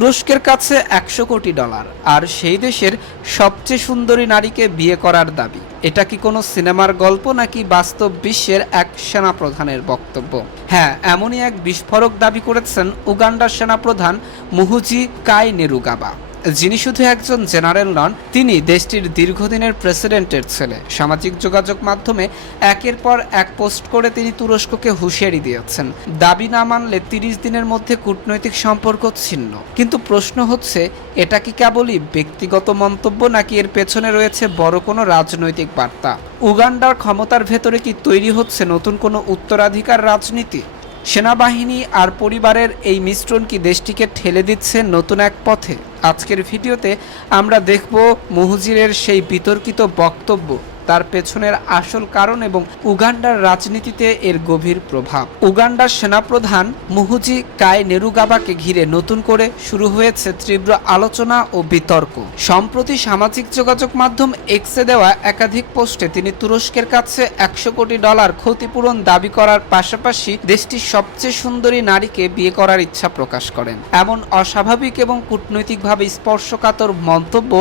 তুরস্কের কাছে $100 কোটি আর সেই দেশের সবচেয়ে সুন্দরী নারীকে বিয়ে করার দাবি। এটা কি কোনো সিনেমার গল্প নাকি বাস্তব বিশ্বের এক সেনাপ্রধানের বক্তব্য? হ্যাঁ, এমনই এক বিস্ফোরক দাবি করেছেন উগান্ডার সেনাপ্রধান মুহুজি কাইনেরুগাবা, যিনি শুধু একজন জেনারেল নন, তিনি দেশটির দীর্ঘদিনের প্রেসিডেন্টের ছেলে। সামাজিক যোগাযোগ মাধ্যমে একের পর এক পোস্ট করে তিনি তুরস্ককে হুঁশিয়ারি দিয়েছেন, দাবি না মানলে 30 দিনের মধ্যে কূটনৈতিক সম্পর্ক ছিন্ন। কিন্তু প্রশ্ন হচ্ছে, এটা কি কেবলই ব্যক্তিগত মন্তব্য নাকি এর পেছনে রয়েছে বড় কোনো রাজনৈতিক বার্তা? উগান্ডার ক্ষমতার ভেতরে কি তৈরি হচ্ছে নতুন কোনো উত্তরাধিকার রাজনীতি? সেনাবাহিনী আর পরিবারের এই মিশ্রণ কি দেশটিকে ঠেলে দিচ্ছে নতুন এক পথে? আজকের ভিডিওতে আমরা দেখব মুহুজিরের সেই বিতর্কিত বক্তব্য, তার পেছনের আসল কারণ এবং উগান্ডার রাজনীতিতে এর গভীর প্রভাব। উগান্ডার সেনাপ্রধান মুহুজি কাইনেরুগাবাকে ঘিরে নতুন করে শুরু হয়েছে তীব্র আলোচনা ও বিতর্ক। সম্প্রতি সামাজিক যোগাযোগ মাধ্যম এক্সে দেওয়া একাধিক পোস্টে তিনি তুরস্কের কাছে $100 কোটি ক্ষতিপূরণ দাবি করার পাশাপাশি দেশটির সবচেয়ে সুন্দরী নারীকে বিয়ে করার ইচ্ছা প্রকাশ করেন। এমন অস্বাভাবিক এবং কূটনৈতিকভাবে স্পর্শকাতর মন্তব্য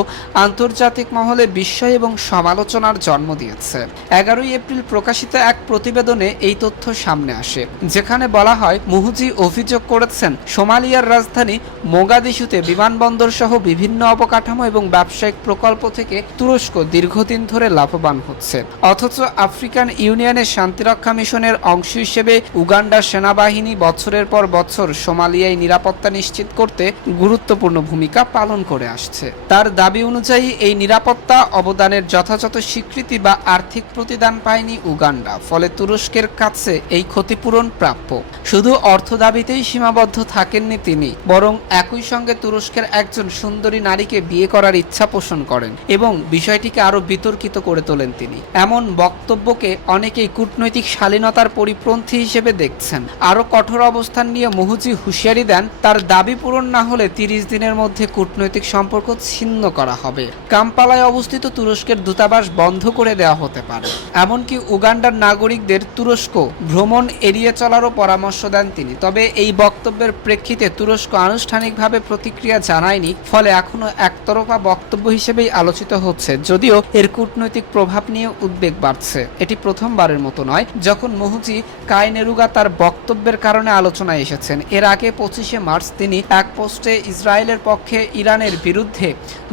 আন্তর্জাতিক মহলে বিস্ময় এবং সমালোচনার জন্ম দিয়েছে। 11 এপ্রিল প্রকাশিত এক প্রতিবেদনে এই তথ্য সামনে আসে, যেখানে বলা হয় মুহুজি অভিযোগ করেছেন সোমালিয়ার রাজধানী মোগাদিশুতে বিমানবন্দর সহ বিভিন্ন অবকাঠামো এবং ব্যবসায়িক প্রকল্প থেকে তুরস্ক দীর্ঘদিন ধরে লাভবান হচ্ছে, অথচ আফ্রিকান ইউনিয়নের শান্তিরক্ষা মিশনের অংশ হিসেবে উগান্ডার সেনাবাহিনী বছরের পর বছর সোমালিয়ায় নিরাপত্তা নিশ্চিত করতে গুরুত্বপূর্ণ ভূমিকা পালন করে আসছে। তার দাবি অনুযায়ী এই নিরাপত্তা অবদানের যথাযথ স্বীকৃতি বা আর্থিক প্রতিদান পায়নি উগান্ডা, ফলে তুরস্কের কাছে এই ক্ষতিপূরণ প্রাপ্য। শুধু অর্থ দাবিতেই সীমাবদ্ধ থাকেননি তিনি, বরং একই সঙ্গে তুরস্কের একজন সুন্দরী নারীকে বিয়ে করার ইচ্ছা পোষণ করেন এবং বিষয়টিকে আরো বিতর্কিত করে তোলেন তিনি। এমন বক্তব্যকে অনেকেই কূটনৈতিক শালীনতার পরিপন্থী হিসেবে দেখছেন। আরো কঠোর অবস্থান নিয়ে মুহুজি হুঁশিয়ারি দেন, তার দাবি পূরণ না হলে 30 দিনের মধ্যে কূটনৈতিক সম্পর্ক ছিন্ন করা হবে। কাম্পালায় অবস্থিত তুরস্কের দূতাবাস বন্ধ করে দেওয়া হতে পারে। এমনকি উগান্ডার নাগরিকদের তুরস্ক ভ্রমণ এড়িয়ে চলারও পরামর্শ দেন তিনি। তবে এই বক্তব্যের প্রেক্ষিতে তুরস্ক আনুষ্ঠানিকভাবে প্রতিক্রিয়া জানায়নি, ফলে এখনো একতরফা বক্তব্য হিসেবেই আলোচিত হচ্ছে, যদিও এর কূটনৈতিক প্রভাব নিয়ে উদ্বেগ বাড়ছে। এটি প্রথমবারের মতো নয় যখন মুহুজি কাইনেরুগা তার বক্তব্যের কারণে আলোচনায় এসেছেন। এর আগে 25শে মার্চ তিনি এক পোস্টে ইসরায়েলের পক্ষে ইরানের বিরুদ্ধে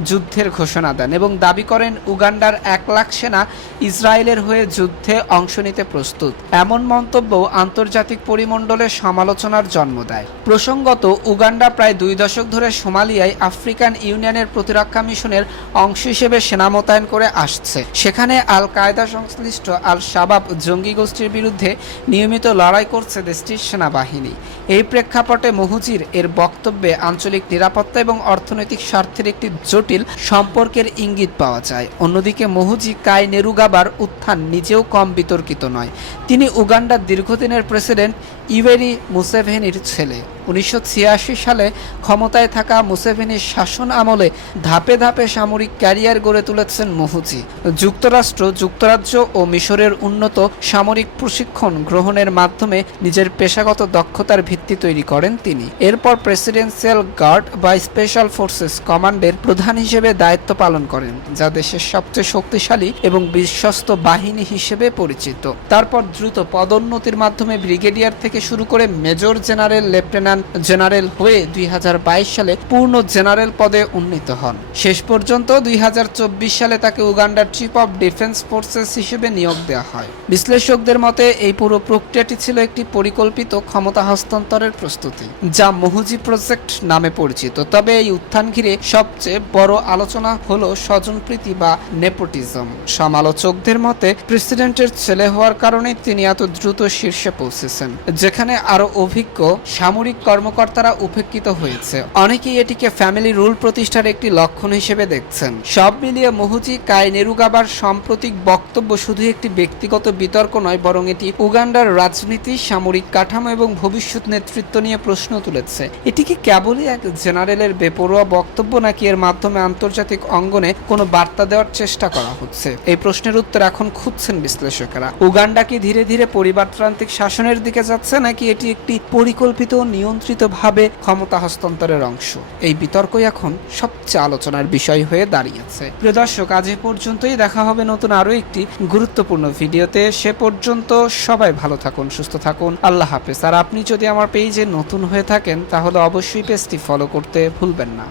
যুদ্ধের ঘোষণা দেন এবং দাবি করেন উগান্ডার 1 লাখ সেনা ইসরায়েলের হয়ে যুদ্ধে অংশ নিতে প্রস্তুত। এমন মন্তব্য আন্তর্জাতিক পরিমণ্ডলে সমালোচনার জন্ম দেয়। প্রসঙ্গত, উগান্ডা প্রায় 2 দশক ধরে সোমালিয়ায় আফ্রিকান ইউনিয়নের প্রতিরক্ষা মিশনের অংশ হিসেবে সেনা মোতায়েন করে আসছে। সেখানে আল কায়দা সংশ্লিষ্ট আল শাবাব জঙ্গি গোষ্ঠীর বিরুদ্ধে নিয়মিত লড়াই করছে দেশটির সেনাবাহিনী। এই প্রেক্ষাপটে মুহুজির এর বক্তব্যে আঞ্চলিক নিরাপত্তা এবং অর্থনৈতিক স্বার্থের একটি জটিল সম্পর্কের ইঙ্গিত পাওয়া যায়। অন্যদিকে মুহুজি কাইনেরুগাবার উত্থান নিজেও কম বিতর্কিত নয়। তিনি উগান্ডার দীর্ঘদিনের প্রেসিডেন্ট ইউয়েরি মুসেভেনির ছেলে। 1986 সালে ক্ষমতায় থাকা মুসেভেনির শাসন আমলে ধাপে ধাপে সামরিক ক্যারিয়ার গড়ে তুলেছেন মুহুজি। যুক্তরাজ্য ও মিশরের উন্নত সামরিক প্রশিক্ষণ গ্রহণের মাধ্যমে নিজের পেশাগত দক্ষতার ভিত্তি তৈরি করেন তিনি। এরপর প্রেসিডেন্সিয়াল গার্ড বা স্পেশাল ফোর্সেস কমান্ডের প্রধান হিসেবে দায়িত্ব পালন করেন, যা দেশের সবচেয়ে শক্তিশালী এবং বিশ্বস্ত বাহিনী হিসেবে পরিচিত। তারপর দ্রুত পদোন্নতির মাধ্যমে ব্রিগেডিয়ার থেকে শুরু করে মেজর জেনারেল, লেফটেন্যান্ট জেনারেল হয়ে 2022 সালে পূর্ণ জেনারেল পদে উন্নীত হন। শেষ পর্যন্ত 2024 সালে তাকে উগান্ডার চিফ অফ ডিফেন্স ফোর্সেস হিসেবে নিয়োগ দেওয়া হয়। বিশ্লেষকদের মতে এই পুরো প্রক্রিয়াটি ছিল একটি পরিকল্পিত ক্ষমতা হস্তান্তরের প্রস্তুতি, যা মুহুজি প্রজেক্ট নামে পরিচিত। তবে এই উত্থান ঘিরে সবচেয়ে বড় আলোচনা হলো স্বজনপ্রীতি বা নেপোটিজম। সমালোচকদের মতে প্রেসিডেন্টের ছেলে হওয়ার কারণে তিনি এত দ্রুত শীর্ষে পৌঁছেছেন, যেখানে আরো অভিজ্ঞ সামরিক কর্মকর্তারা উপেক্ষিত হয়েছে। অনেকেই এটিকে ফ্যামিলি রুল প্রতিষ্ঠার একটি লক্ষণ হিসেবে দেখছেন। সব মিলিয়ে মুহুজি কাইনেরুগাবার সাম্প্রতিক বক্তব্য শুধু একটি ব্যক্তিগত বিতর্ক নয়, বরং এটি উগান্ডার রাজনীতি, সামরিক কাঠামো এবং ভবিষ্যৎ নেতৃত্ব নিয়ে প্রশ্ন তুলেছে। এটি কি কেবলই এক জেনারেলের বেপরোয়া বক্তব্য নাকি এর মাধ্যমে আন্তর্জাতিক অঙ্গনে কোনো বার্তা দেওয়ার চেষ্টা করা হচ্ছে? এই প্রশ্নের উত্তর এখন খুঁজছেন বিশ্লেষকেরা। উগান্ডা কি ধীরে ধীরে পরিবারতান্ত্রিক শাসনের দিকে যাচ্ছে নাকি এটি একটি পরিকল্পিত নিয়ন্ত্রণ অনিয়ন্ত্রিতভাবে ক্ষমতা হস্তান্তরের অংশ? এই বিতর্কই এখন সবচেয়ে আলোচনার বিষয় হয়ে দাঁড়িয়েছে। প্রিয় দর্শক, আজ এ পর্যন্তই। দেখা হবে নতুন আরো একটি গুরুত্বপূর্ণ ভিডিওতে। সে পর্যন্ত সবাই ভালো থাকুন, সুস্থ থাকুন। আল্লাহ হাফেজ। আর আপনি যদি আমার পেজে নতুন হয়ে থাকেন তাহলে অবশ্যই পেজটি ফলো করতে ভুলবেন না।